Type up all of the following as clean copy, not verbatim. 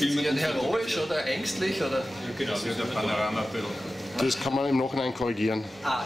Sind Sie heroisch oder ängstlich? Oder? Ja, genau, das ist ein Panoramabild. Das kann man im Nachhinein korrigieren. Ah.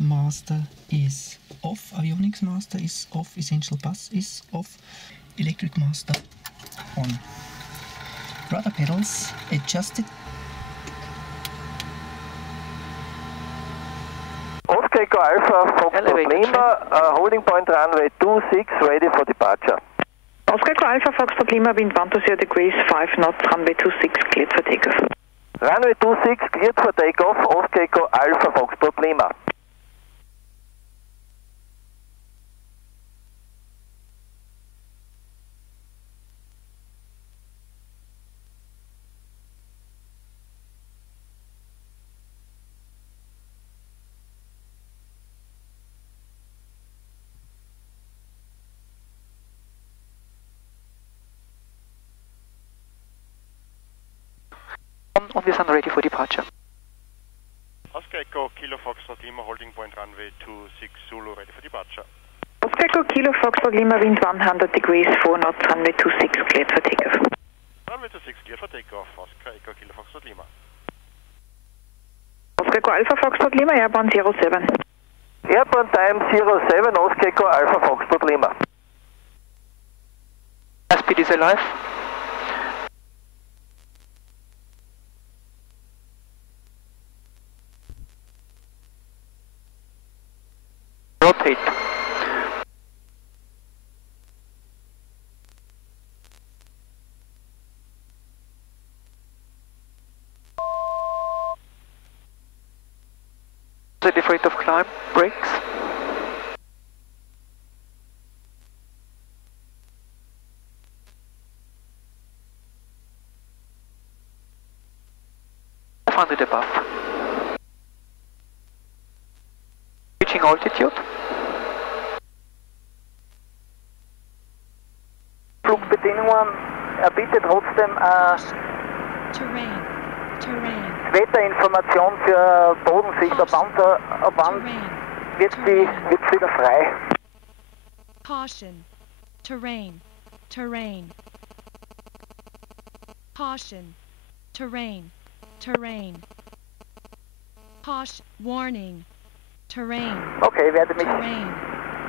Master is off, avionics master is off, essential bus is off, electric master on. Rudder pedals adjusted. Oscar Echo Alpha, Foxtrot Lima, holding point runway 26, ready for departure. Oscar Echo Alpha, Foxtrot Lima, wind 120 degrees, 5 knots, runway 26, cleared for takeoff. Runway 26, cleared for takeoff, Oscar Echo Alpha, Foxtrot Lima. Und wir sind ready for departure. Oscar Echo Kilo Foxtrot Lima, holding point runway 26 Zulu, ready for departure. Oscar Echo Kilo Foxtrot Lima, wind 100 degrees, 4 knots, runway 26, cleared for takeoff. Runway 26, cleared for takeoff, Oscar Echo Kilo Foxtrot Lima. Oscar Echo Alpha Foxtrot Lima, airborne 07. Airborne time 07, Oscar Echo Alpha, Foxtrot Lima. Speed is alive. Rotate. Ready for rate of climb, brakes. Under the buff. Reaching altitude. Flugbedingungen, bitte trotzdem Wetterinformation für Bodensicht, ab wann wird wieder frei. Caution, terrain, terrain. Caution, terrain, terrain. Caution, warning, terrain. Okay, ich werde mich terrain.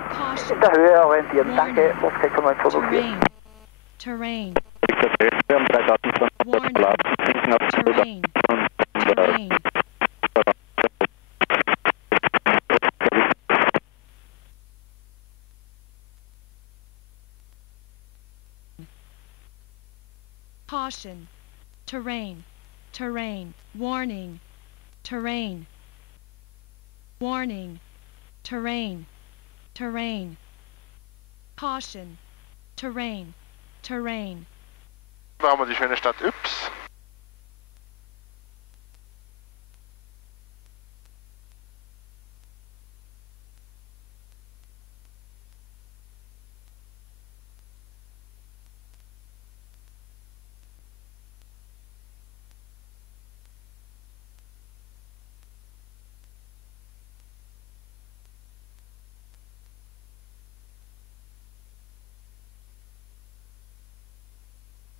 Caution, in der Höhe orientieren. warning, Danke, Oscar Echo 9 fotografieren. terrain, terrain. Wir haben 3200 Warning, terrain, terrain. Caution, terrain, terrain, warning, terrain, warning, terrain, terrain, caution, terrain, terrain. Da haben wir die schöne Stadt Yps.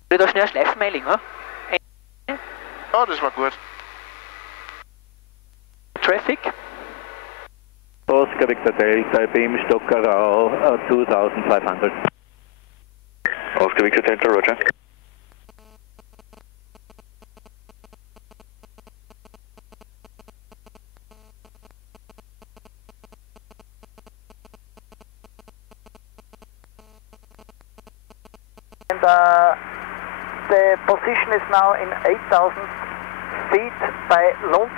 Wieder schnell Schleifmeiling, ne? Ja, das war gut. Traffic. Oscar Victor Delta, Beam Stockerau 2500. Oscar Victor Delta, Roger. And the position is now in 8,000 feet by Linz,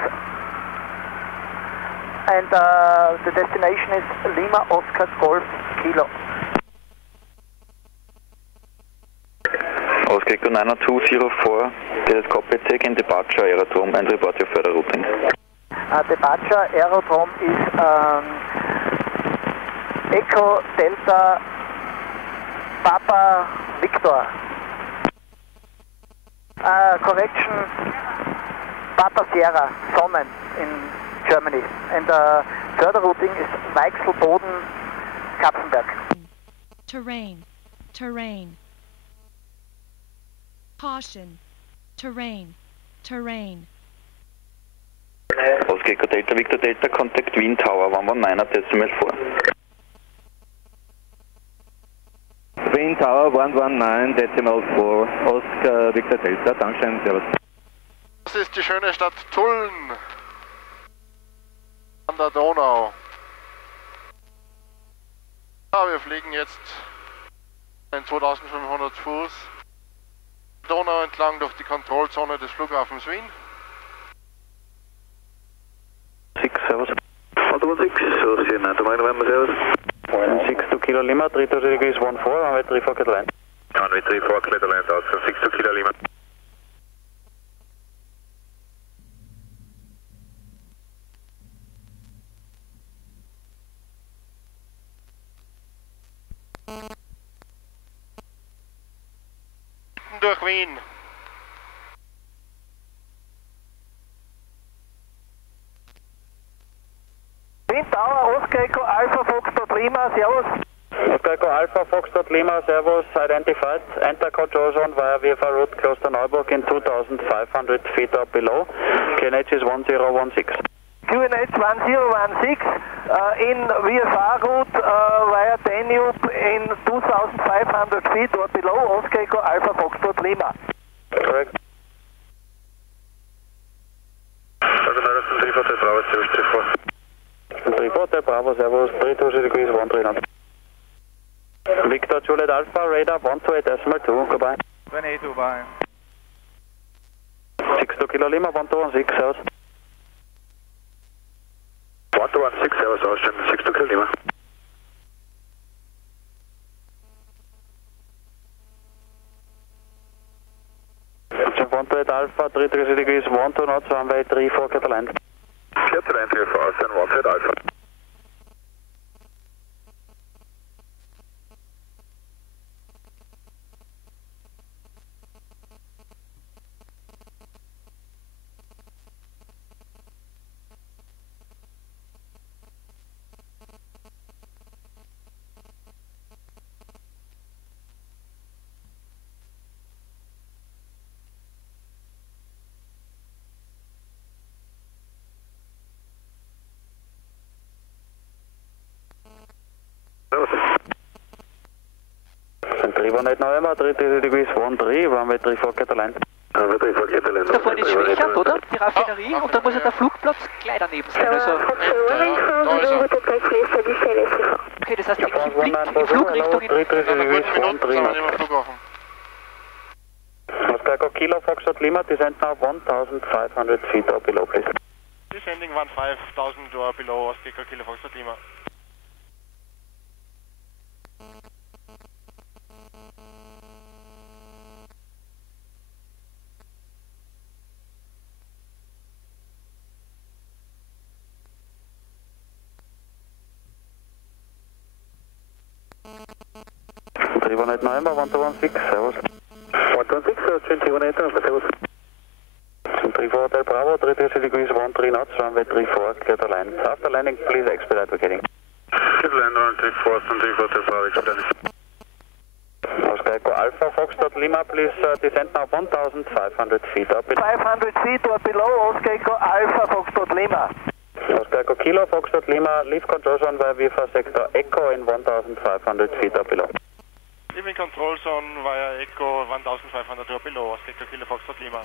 and the destination is Lima Oscar Golf Kilo. Oscar 9204, Telescope take in departure aerodrome and report your further routing. Departure aerodrome ist Echo Delta Papa Victor. Correction, Papa Sierra, Sonnen in Germany. And further routing is Weichselboden, Kapfenberg. Terrain, terrain. Caution, terrain, terrain. Oscar Delta Victor Delta, contact Wien Tower 119.4. Wien Tower 119.4, Oscar Victor Delta, Tankstellen, Servus. Das ist die schöne Stadt Tulln an der Donau. Ja, wir fliegen jetzt in 2500 Fuß Donau entlang durch die Kontrollzone des Flughafens Wien. 6, Servus. 116, so 9, Servus. 62 Kilo Lima, 3000 degrees 14, runway 34 clear line. Runway 34 clear line out, 62 Kilo Lima. Durch Wien. Wien Tower, Oscar Echo Alpha Foxtrot Lima, Servus. Oscar Echo Alpha Foxtrot Lima, Servus, identified. Enter control zone via VFR route close to Neuburg in 2500 feet or below. QNH is 1016. QNH 1016 in VFR route via Danube in 2500 feet or below, Oscar Echo Alpha Foxtrot Lima. Correct. Bravo, Servus, 3000 degrees 13 knots. Victor Juliet Alpha, radar 128.2, goodbye. 22, bye. 62 Kilo Lima, 1216, Servus. 1216, Servus, Austin, 62 Kilo Lima. Jump 128 Alpha, 3000 degrees 12 knots, runway 34 clear line. Clear to line 34, Austin, 128 Alpha. Trivonet November, 30 degrees 13, runway 34 clear line. Runway 34 clear line. Da vorne ist Schwächert, oder? Die Raffinerie, und da muss ja der Flugplatz gleich daneben sein. Also. Okay, das heißt, in Flugrichtung in 30 degrees 13 knots. Oscar Echo Kilo Foxtrot Lima, descend now 1500 feet or below, please. Descending 15,000 or below, Oscar Echo Kilo Foxtrot Lima. Trivonet November, 116, Servus. 116, Servus, 21 November, Servus. 34 Hotel Bravo, 30 degrees 13 knots, runway 34, clear the line. After landing, please expedite vacating. Clear the line, runway 34, and 34 Hotel Bravo, expediting. Oscar Echo Alpha Foxtrot Lima, please descend now 1500 feet up. 500 feet or below, Oscar Echo Alpha Foxtrot Lima. Oscar Echo Kilo Foxtrot Lima, leave control zone via VFR sector Echo in 1500 feet or below. Leaving control zone via Echo 1500 or below, Oscar Echo Kilo Foxtrot Lima.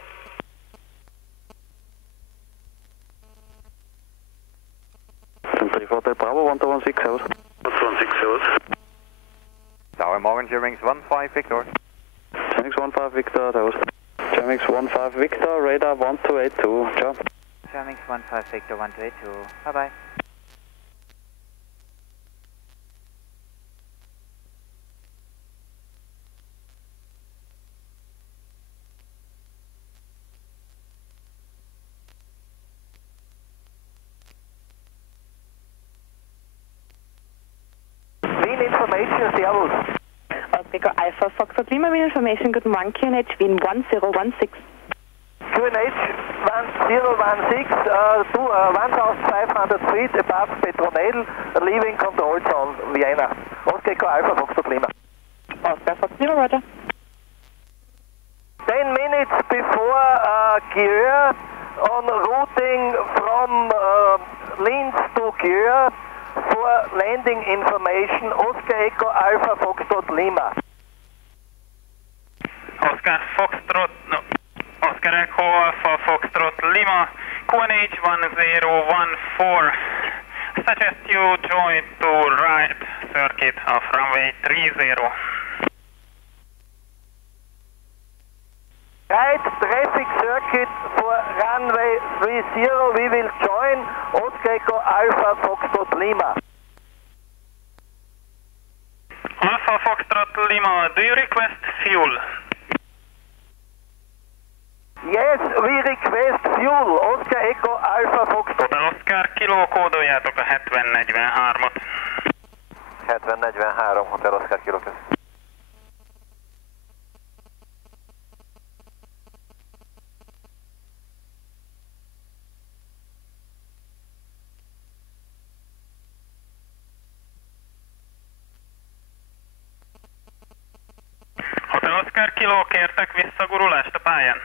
Hotel Bravo, 116, Servus. 116, Servus. Tower Morgan, Germans 15 Victor. Germans 15 Victor, Servus. Germans 15 Victor, radar 1282, ciao. Germans 15 Victor, 1282, bye bye. information, servus. Oscar Alpha Foxtrot Lima, with information, good morning, QNH, wind 1016. QNH 1016, 1,500 feet above Petronell, leaving control zone, Vienna. Oscar Alpha Foxtrot Lima. Oscar Fox Lima, roger. 10 minutes before Györ, on routing from Linz to Györ for landing information, Oscar Echo Alpha Foxtrot Lima. Oscar Foxtrot, no, Oscar Echo Alpha Foxtrot Lima, QNH 1014. Suggest you join to right circuit of runway 30. Right traffic circuit for runway 30, we will join Oscar Echo Alpha Foxtrot Lima. Alpha Foxtrot Lima, do you request fuel? Yes, we request fuel, Oscar Echo Alpha Foxtrot. Oscar, kiló kódoljátok a 7043-ot. 7043, Hotel Oscar Kilo. Hotel Oscar Kilo, kértek visszagurulást a pályán?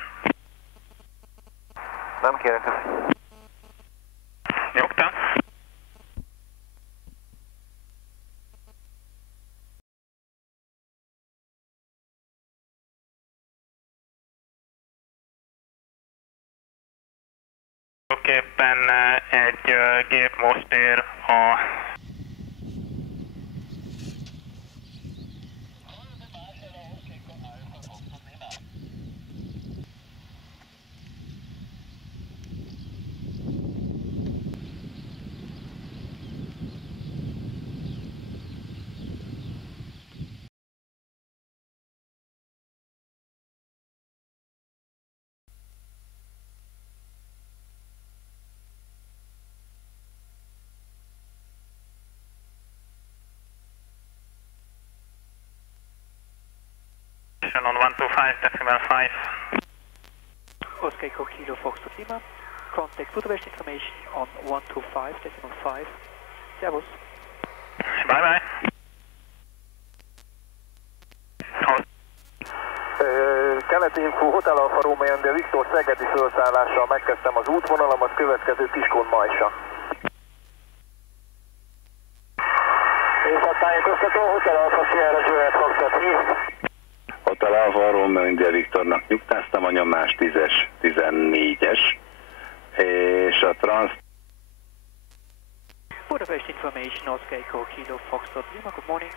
Nem kérek. Nyugta. Képpen egy gép most ér a on 125.5. Oscar Echo Kilo Foxtrot Lima, contact Budapest information on 125.5. Servus. Bye bye. Keleti Info, Hotel Alfa Romeo, de Viktor Szegedi felszállással megkezdtem az útvonalamat, következő Kiskun Majsa. És a tájékoztató Hotel Alfa Sierra Győr Foxtrot Lima. Hotel Alfa Romeo India Viktornak nyugtáztam, a nyomás 10-es, 14-es, és a transz... Budapest information, Oscar Echo Kilo Foxtrot Lima, good morning.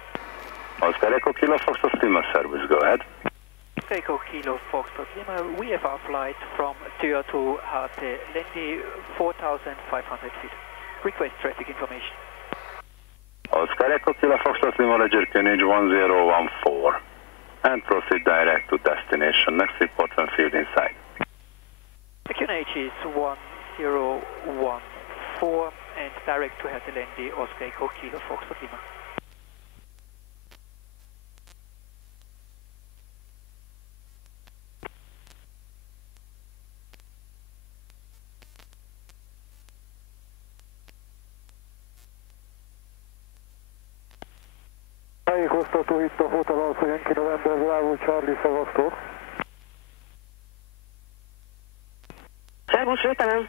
Oscar Echo Kilo Foxtrot Lima, service, go ahead. Oscar Echo Kilo Foxtrot Lima, we have our flight from Györ to Hertelendy, 4,500 feet. Request traffic information. Oscar Echo Kilo Foxtrot Lima, Roger, QNH 1014. And proceed direct to destination. Next report when field inside. The QNH is 1014 and direct to Hertelendy, Oscar Echo Kilo Foxtrot Lima. Tájékoztató itt a Hotel Alfa Yankee November Bravo Charlie Szevasztok. Servus, értelem.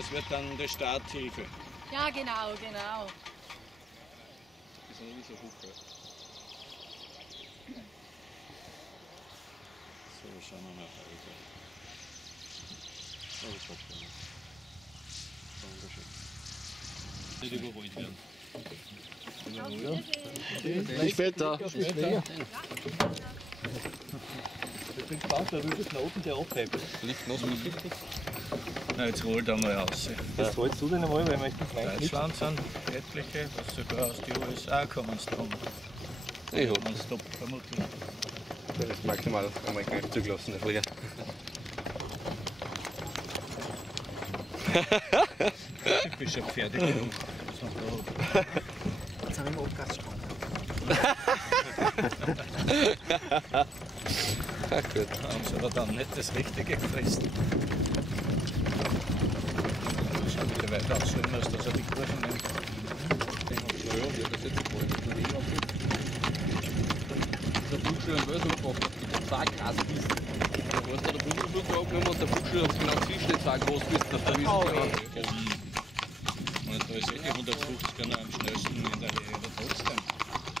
Das wird dann die Starthilfe. Ja, genau, genau. Das ist ein so hoch. So, schauen wir mal weiter. Oh, das hat nicht überholt werden. Bis später. Ich bin gespannt, wie viele Knoten der abhebt. Liegt noch mit. Na, jetzt holt er mal raus. Jetzt holst du den einmal, weil ich möchte Deutschland sind etliche, was sogar aus den USA kommen. Ich hab. Und stopp, vermutlich. Das ist maximal einmal gleich zugelassen, der Flieger. Ich bin schon fertig genug. Jetzt sind wir im Abgasstrang. Ach gut. Haben sie aber dann nicht das Richtige gefressen. Schau wieder weiter ausschwimmen, dass er die Kurven nimmt. Naja, wie hat das jetzt geholt? Der Flugschüler in Wels gemacht, zwei krass bist. Da hast du den Bundesflug abgenommen und der Flugschüler hat genau zwischen den zwei groß bist, dass der Wissen Und da ist eh die 150er noch am schnellsten in der Höhe, aber trotzdem.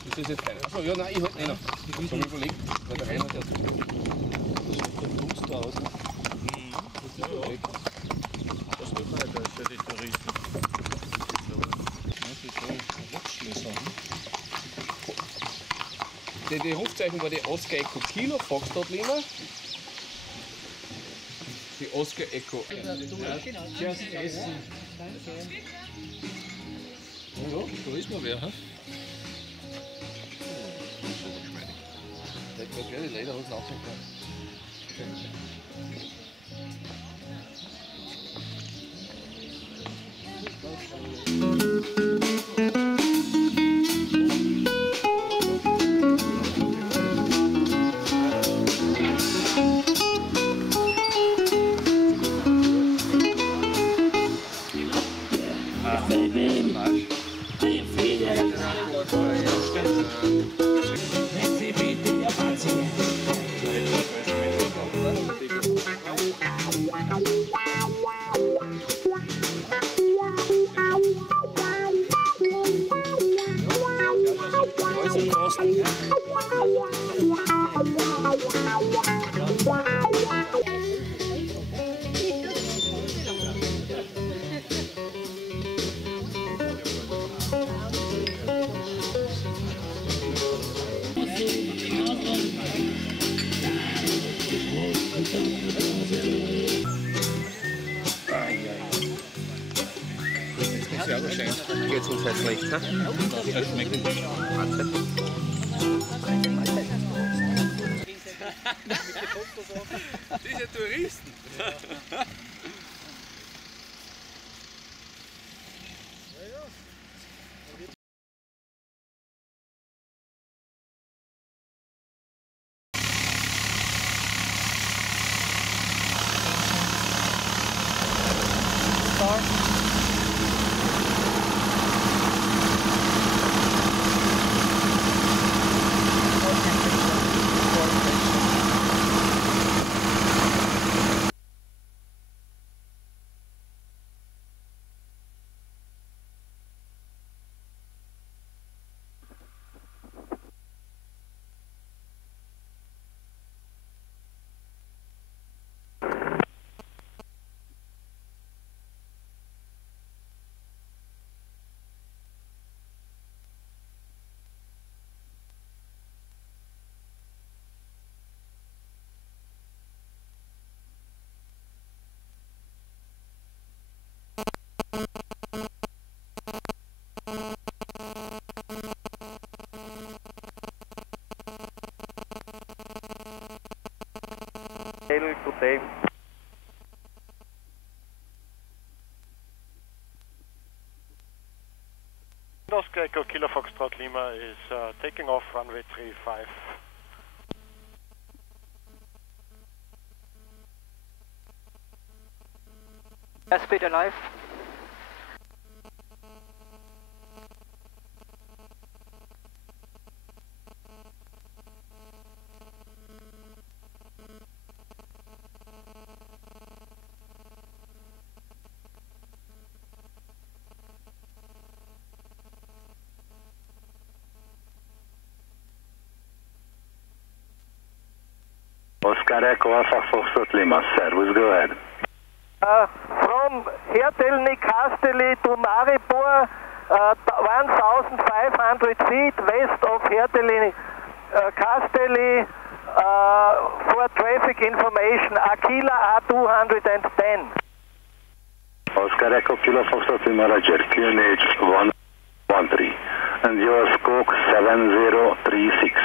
Das ist jetzt kein. Achso, ja, nein, ich halt nicht noch. Ich habe mir überlegt, weil der Rainer der so. Das sieht der Brust da aus. Das ist ja weg. Das tut man nicht, das ist ja die Touristen. Die Rufzeichen war die Oscar Echo Kilo, Foxtrot Lima. Die Oscar Echo. Zuerst essen. Ja, da ist noch wer, ha? Der hat gleich die Lederhosen aufgekommen. Geht's uns jetzt recht, ha? Das schmeckt gut. Diese Touristen! Good day. Oscar Echo Kilo Foxtrot Lima is taking off runway 35. Airspeed alive. Oscar Echo Alpha Foxtrot Lima, Servus, go ahead. From Hertelendy Kastely to Maribor, 1,500 feet west of Hertelendy Kastely, for traffic information, Aquila A210. Oscar Echo Kilo Foxtrot Lima, Roger, QNH 113, and your scope 7036.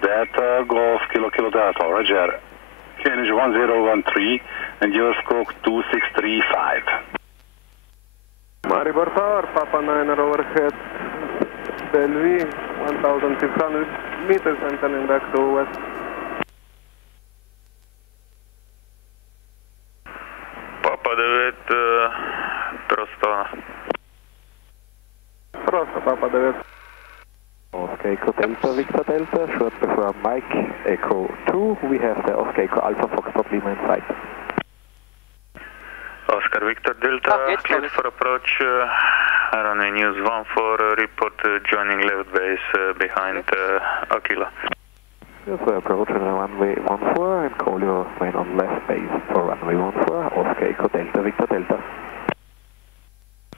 Delta Golf Kilo Kilo Delta, Roger. QNH 1013 and your scope 2635. Maribor Tower, Papa 9 overhead, Bellevue, 1,600 meters and turning back to west. Papa 9, prosto. Prosto, Papa 9. Oscar Echo Delta, Victor Delta, short before Mike Echo 2, we have the Oscar Echo Alpha Foxtrot Lima in sight. Oscar Victor Delta, cleared for approach, runway news 14, report joining left base behind Aquila. Yes, we approach runway 14 and call your plane on left base for runway 14, Oscar Echo Delta, Victor Delta.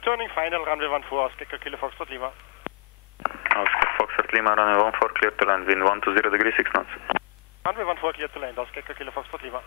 Turning final, runway 14, Oscar Echo Kilo Foxtrot Lima. Oscar Foxtrot Lima, runway 14, clear to land, wind 120 degrees 6 knots. Runway 14, clear to land, Oscar Echo Kilo Foxtrot Lima.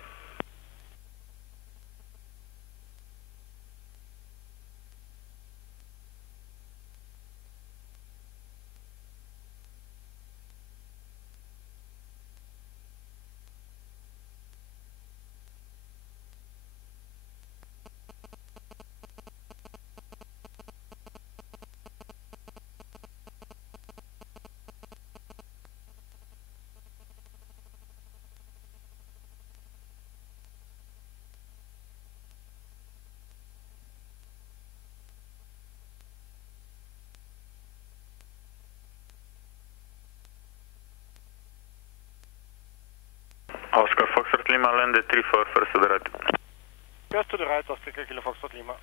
Oscar Foxtrot Lima, landed 34, first to the right. First to the right, Oscar Echo Kilo Foxtrot Lima.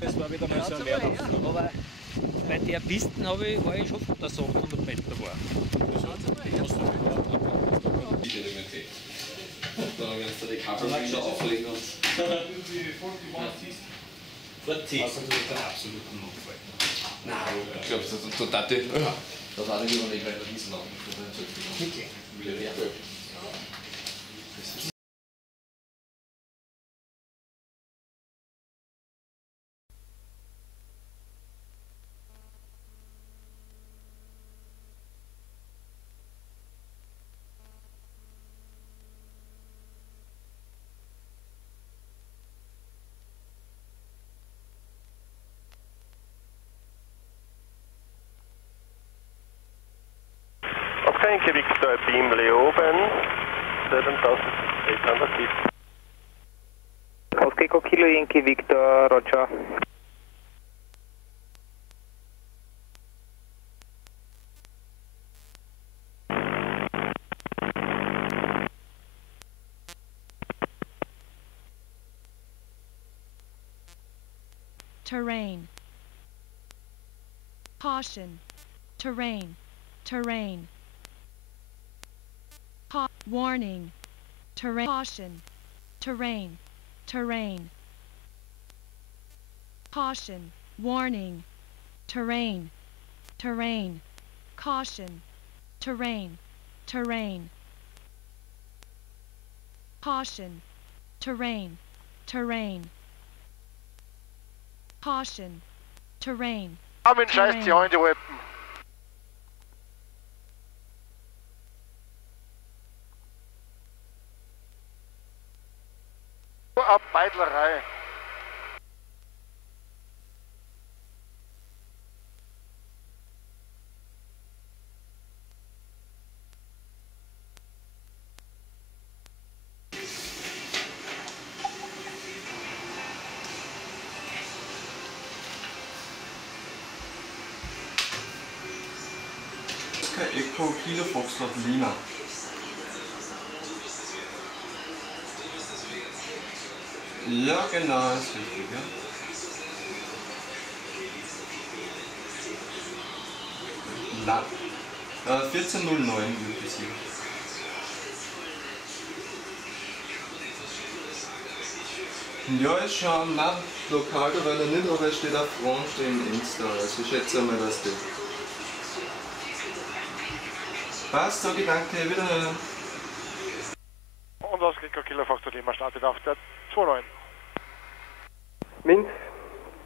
Das war wieder mal so ein Leerlauf. Aber bei der Piste war ich schon von der Sache 100 Meter war. Schauen Sie mal, was da Dann werden Sie die Kabel wieder auflegen und... Verzicht. Also du bist ein absoluter Notfall. Nein, ich glaube, so Tati. Das hat nicht überlegt, weil er diesen Namen wirklich. Yankee Victor Beam Leoben, 7,800 feet. Oscar Echo Kilo Yankee Victor, Roger. Terrain. Caution. Terrain. Terrain. Warning. Terrain. Caution. Terrain. Terrain. Caution. Warning. Terrain. Terrain. Caution. Terrain. Terrain. Caution. Terrain. Terrain. Caution. Terrain. Armin scheißt ja in die Alpen. Eine Beidlerei. Echo Kilo Foxtrot Lima. Ja, genau, ist richtig, ja. Na, 1409 gibt es hier. Ja, ist schon nach lokal, weil er nicht, aber es steht auf Orange in Insta, also ich schätze mal, dass das. Passt, so Gedanke, wiederhören. Und Ausflug Kilo Foxtrot Lima startet auf der 29. Linz,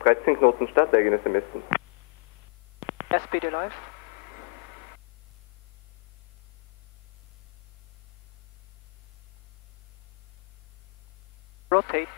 13 Knoten Start, eigenes Ermessen. Airspeed live. Rotate.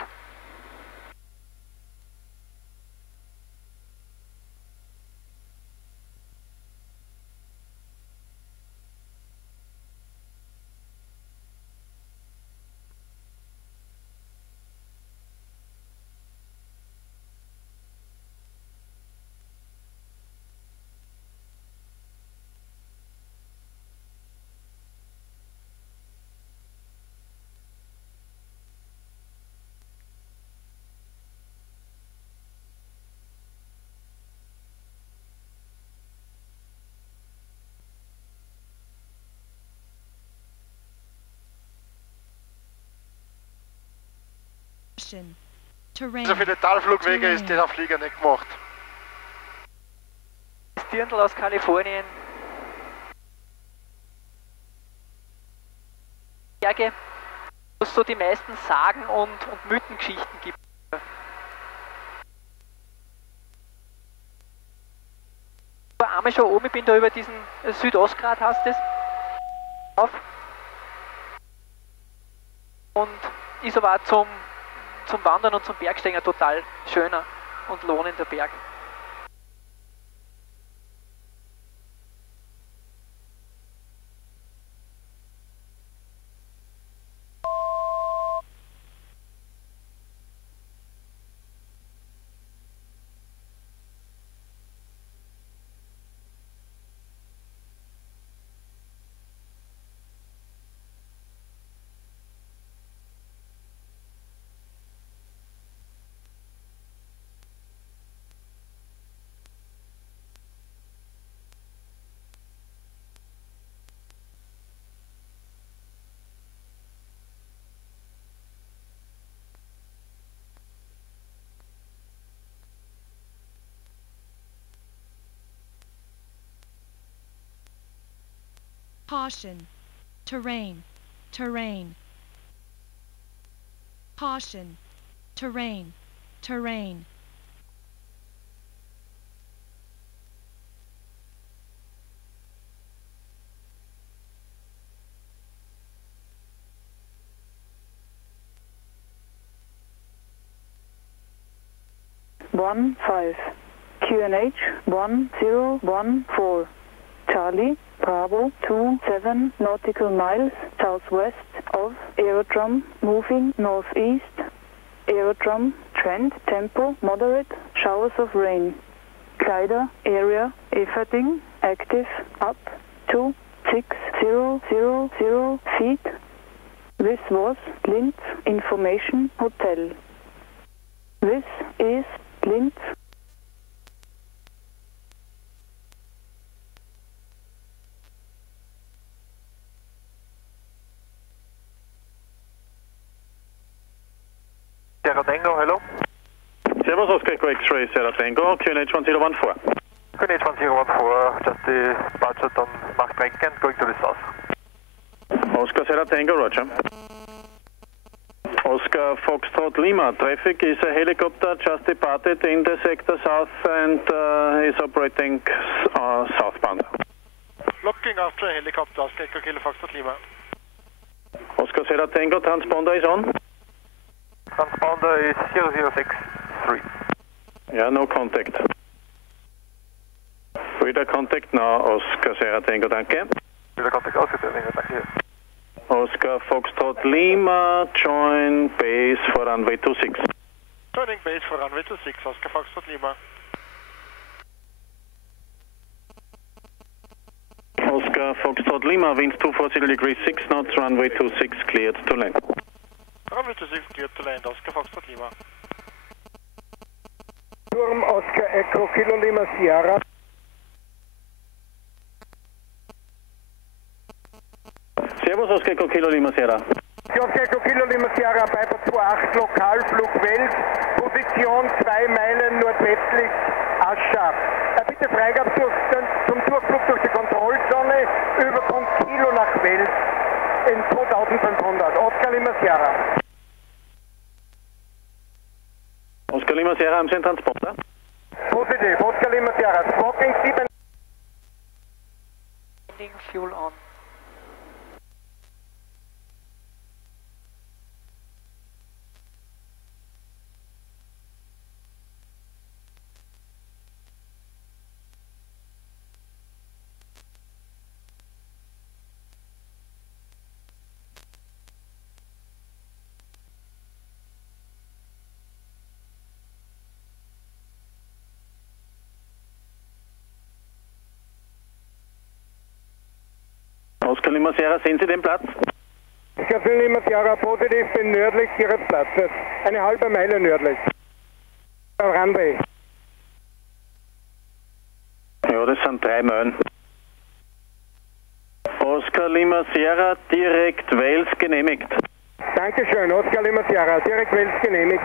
Terrain. So viele Talflugwege ist dieser Flieger nicht gemacht. Das Dirndl aus Kalifornien. Berge, wo es so die meisten Sagen und Mythengeschichten gibt. Ich war einmal schon oben, ich bin da über diesen Südostgrat, heißt es, auf. Und ist aber auch zum Wandern und zum Bergsteigen ein total schöner und lohnender Berg. Caution. Terrain. Terrain. Caution. Terrain. Terrain. One 5. QNH 1014. Charlie, Bravo 27 nautical miles southwest of aerodrome, moving northeast. Aerodrome, trend, tempo, moderate, showers of rain. Glider, area, Hertelendy, active, up to 6000 feet. This was Linz Information Hotel. This is Linz. Sierra Tango, hello. Servus, Oscar Echo X-Ray, Sierra Tango, QNH 1014. QNH 1014, just the departure on Nach, going to the south. Oscar Sierra Tango, roger. Oscar Foxtrot Lima. Traffic is a helicopter just departed in the sector south and is operating southbound. Looking after a helicopter, Oscar Echo Kilo Foxtrot Lima. Oscar Sierra Tango, transponder is on. Transponder is 0063. Yeah, no contact. Wieder contact now, Oscar Sierra Tango, danke. Wieder contact, Oscar Sierra Tango, danke. Oscar Foxtrot Lima, join base for runway 26. Joining base for runway 26, Oscar Foxtrot Lima. Oscar Foxtrot Lima, winds 240 degrees 6 knots, runway 26 cleared to land. Runway 26 cleared to land, Oscar Foxtrot Lima. Turm Oscar Echo Kilo Lima Sierra. Servus Oscar Echo Kilo Lima Sierra. Oscar Echo Kilo Lima Sierra, Piper 28, Lokalflugwegen, Position 2 Meilen nordwestlich Aschach. Bitte Freigabe zum Durchflug durch die Kontrollzone über Punkt Kilo nach Wels in 2500. Oscar Lima Sierra. Oscar Lima Sierra, haben Sie einen Transporter? Positiv, Oscar Lima Sierra, Squawking 7. Fuel on. Oscar Lima Sierra, sehen Sie den Platz? Oscar Lima Sierra, positiv, bin nördlich Ihres Platzes. Eine halbe Meile nördlich. Runway. Ja, das sind 3 Meilen. Oscar Lima Sierra, direkt Wales genehmigt. Dankeschön, Oscar Lima Sierra, direkt Wels genehmigt.